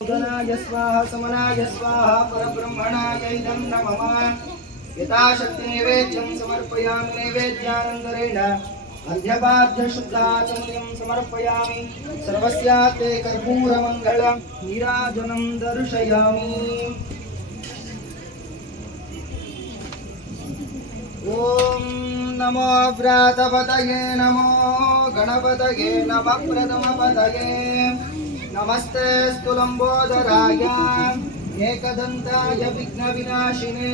उदनाय स्वाहा समनाय स्वाहा परब्रह्मणाय इदं नमः। यथाशक्ति नैवेद्यं समर्पयामि नैवेद्यानन्तरेण अर्घ्यपाद्यशुद्धाचमनीयं समर्पयामि। सर्वस्याते कर्पूरमङ्गलं नीराजनं दर्शयामि। ओम नमो व्रातपतये नमो गणपतये नमः प्रथमपतये नमस्ते स्तुलंबोदराय एकदन्ताय विघ्नविनाशिने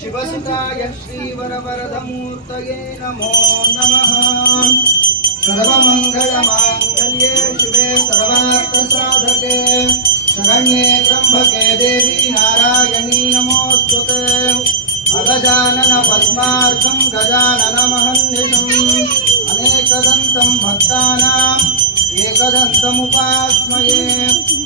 शिवसुताय श्रीवरवरदमूर्तये नमो नमः। सर्वमङ्गलमाङ्गल्ये शिवे सर्वार्थसाधके शरण्ये त्र्यम्बके देवी नारायणी नमोऽस्तुते। अगजानन पद्मार्कं गजाननमहर्निशम् अनेकदन्तं भक्तानाम् एकदन्तमुपास्महे।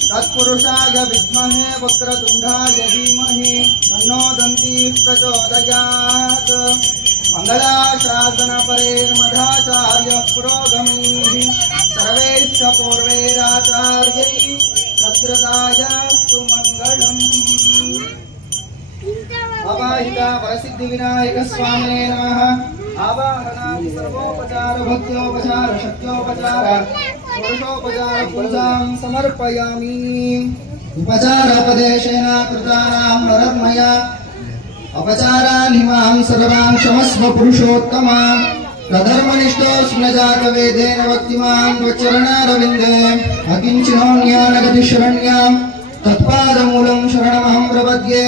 तत्पुरुषाय विद्महे वक्रतुण्डाय धीमहि तन्नो दन्तिः प्रचोदयात्। मङ्गलाशासनपरेर्मधाचार्यः पुरोगमैः सर्वैश्च पूर्वैराचार्यैः सत्कृतायास्तु मङ्गलम्। आवाहिता वरसिद्धि विनायक स्वामिने नमः। आवाहनादि सर्वोपचार भक्त्योपचार शक्त्योपचार पुरुषोपचार पूजां समर्पयामि। उपचारोपदेशेन कृतानां वरन्मया अपचारान् मां सर्वान् क्षमस्व पुरुषोत्तमा। तधर्मनिष्ठोऽस्मि न जातवेदेन भक्तिमान् त्वच्चरणारविन्दे अकिञ्चिनोऽन्यानगतिशरण्यां तत्पादमूलं शरणमहं प्रपद्ये।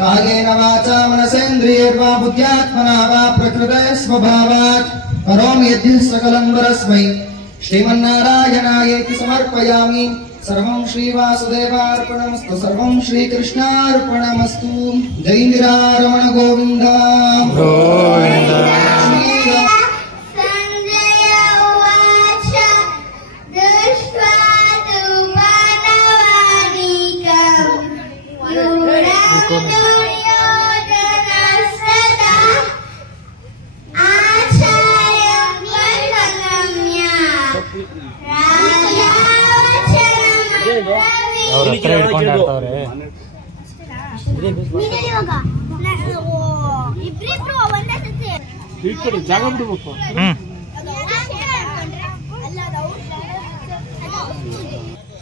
कायेन वाचा मनसेन्द्रियैर्वा बुद्ध्यात्मना वा प्रकृते स्वभावात् करोमि यद्यः सकलं परस्मै श्रीमन्नारायणायेति समर्पयामि। सर्वं श्रीवासुदेवार्पणमस्तु सर्वं श्रीकृष्णार्पणमस्तु। जय इंदिरारमण गोविन्द गोविन्द।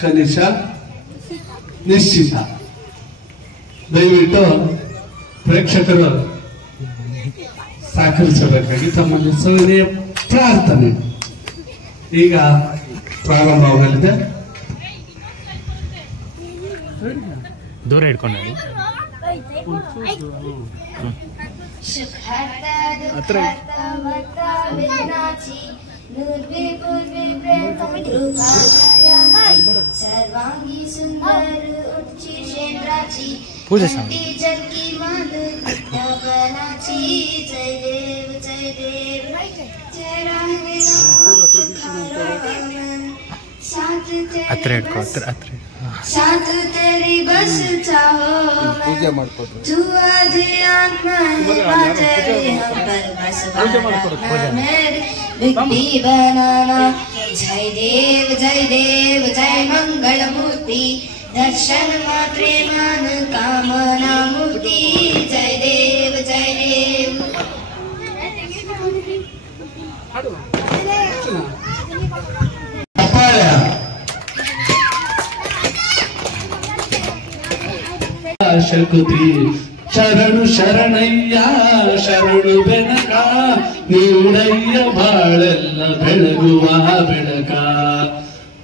ಕನಿಷ ನಿಶ್ಚಿತ ದಯವಿಟ್ಟು ಪ್ರೇಕ್ಷಕರು ಸಹಕರಿಸಬೇಕಾಗಿ ತಮ್ಮಲ್ಲಿ ಸವಿನಯ ಪ್ರಾರ್ಥನೆ. ಈಗ ಪ್ರಾರಂಭವಾಗಲಿದೆ. ದೂರ ಇಟ್ಕೊಂಡು सर्वांगी सुंदर उच्ची शेंद्राची पूजा जलकी मानुची जय देव जय देव जय साथ तेरी बस चाहो पूजा तू ध्यान बिगड़ी बनाना। जय देव जय मंगल मूर्ति दर्शन मात्रे मान कामना मुक्ति। जय देव जय देव। ಶಕುತಿ ಶರಣು ಶರಣಯ್ಯ ಶರಣು ಬೆನಕ ನೀಡಯ್ಯ ಬಾಳೆಲ್ಲ ಬೆಳಗುವ ಬೆಳಕ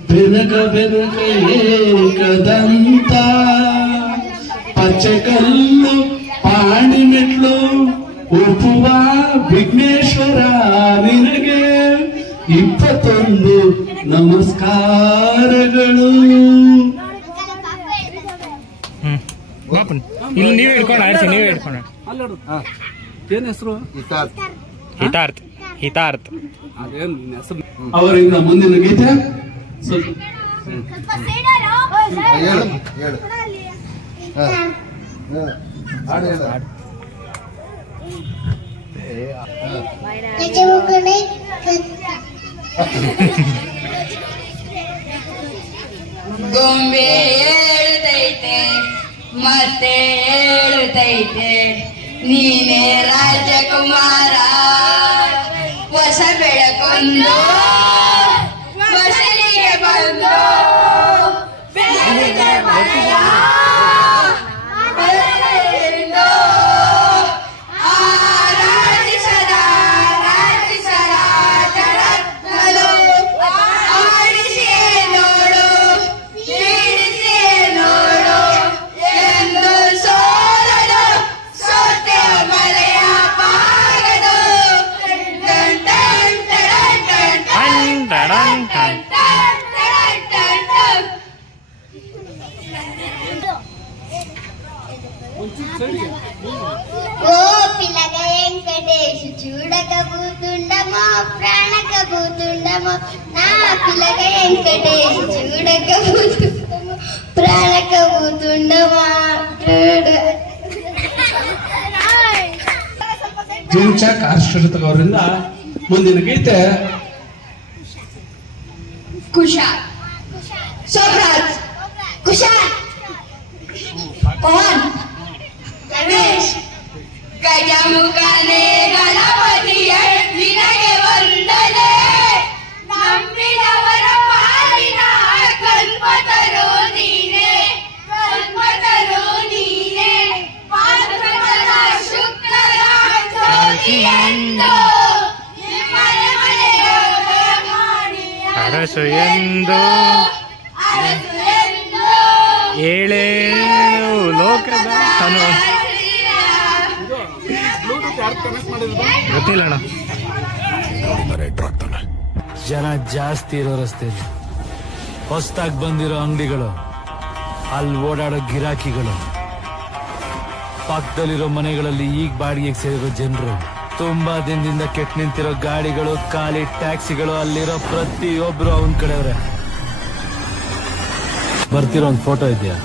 ಬೆನಕ ಬೆನಕ ಏಕದಂತ ಪಚ್ಚಕಲ್ಲು ಪಾಣಿ ಮೆಟ್ಲು ಉಪುವ ವಿಘ್ನೇಶ್ವರ ನಿನಗೆ 21 ನಮಸ್ಕಾರಗಳು. ಇಲ್ಲಿ ನೀವೇ ಹಿಡ್ಕೊಂಡು ಆಡ್ಸಿ, ನೀವೇ ಹಿಡ್ಕೊಂಡು ಏನ್ ಹೆಸರು? ಹಿತಾರ್ಥ. ಹಿತಾರ್ಥ ಅವರಿಂದ ಮುಂದಿನ ಗೀತೆ ಗೊಂಬೆ ಹೇಳುತ್ತೈತೆ ಮತ್ತೆ ಹೇಳುತ್ತೈತೆ ನೀನೇ ರಾಜಕುಮಾರ ಹೊಸ ಬೆಳಕೊಂದು ಹೊಸಲಿಗೆ ಬಂದು ಬೆಳಕಿಗೆ ಬರೆಯ ఓ పిల్లగ వెంకటేశు చూడకబోతుండమో ప్రాణకబోతుండమో నా పిల్లగ వెంకటేశు చూడకబోతుండమో ప్రాణకబోతుండమో ಜಿಂಚಕ್ ಹರ್ಷಿತ ಅವರಿಂದ ಮುಂದಿನ ಗೀತೆ ಕುಶಾಲ್ ಸೋಮರಾಜ್ ಕುಶಾಲ್ ಪವನ್ ರಮೇಶ್ ಗಜಮುಖನೇ ಗಣಪತಿಯೇ ನಿನಗೆ ವಂದನೆ ನಂಬಿದವರ ಪಾಲಿನ ಕಲ್ಪತರು ನೀನೆ ಭಾದ್ರಪದ ಶುಕ್ಲರ ಜ್ಯೋತಿಯೆಂದು ಮನೆ ಮನೆಯಾಗ ಅರಸು ಎಂದು ಏಳೇಳು ಲೋಕದ ತನು ಗೊತ್ತಿಲ್ಲ ಅಣ್ಣ. ಜನ ಜಾಸ್ತಿ ಇರೋ ರಸ್ತೆಯಲ್ಲಿ ಹೊಸದಾಗಿ ಬಂದಿರೋ ಅಂಗಡಿಗಳು, ಅಲ್ಲಿ ಓಡಾಡೋ ಗಿರಾಕಿಗಳು, ಪಕ್ಕದಲ್ಲಿರೋ ಮನೆಗಳಲ್ಲಿ ಈಗ ಬಾಡಿಗೆಗೆ ಸೇರಿರೋ ಜನರು, ತುಂಬಾ ದಿನದಿಂದ ಕೆಟ್ಟ ನಿಂತಿರೋ ಗಾಡಿಗಳು, ಖಾಲಿ ಟ್ಯಾಕ್ಸಿಗಳು, ಅಲ್ಲಿರೋ ಪ್ರತಿಯೊಬ್ರು ಅವನ್ ಕಡೆಯವ್ರೆ. ಬರ್ತಿರೋ ಒಂದು ಫೋಟೋ ಇದೆಯಾ?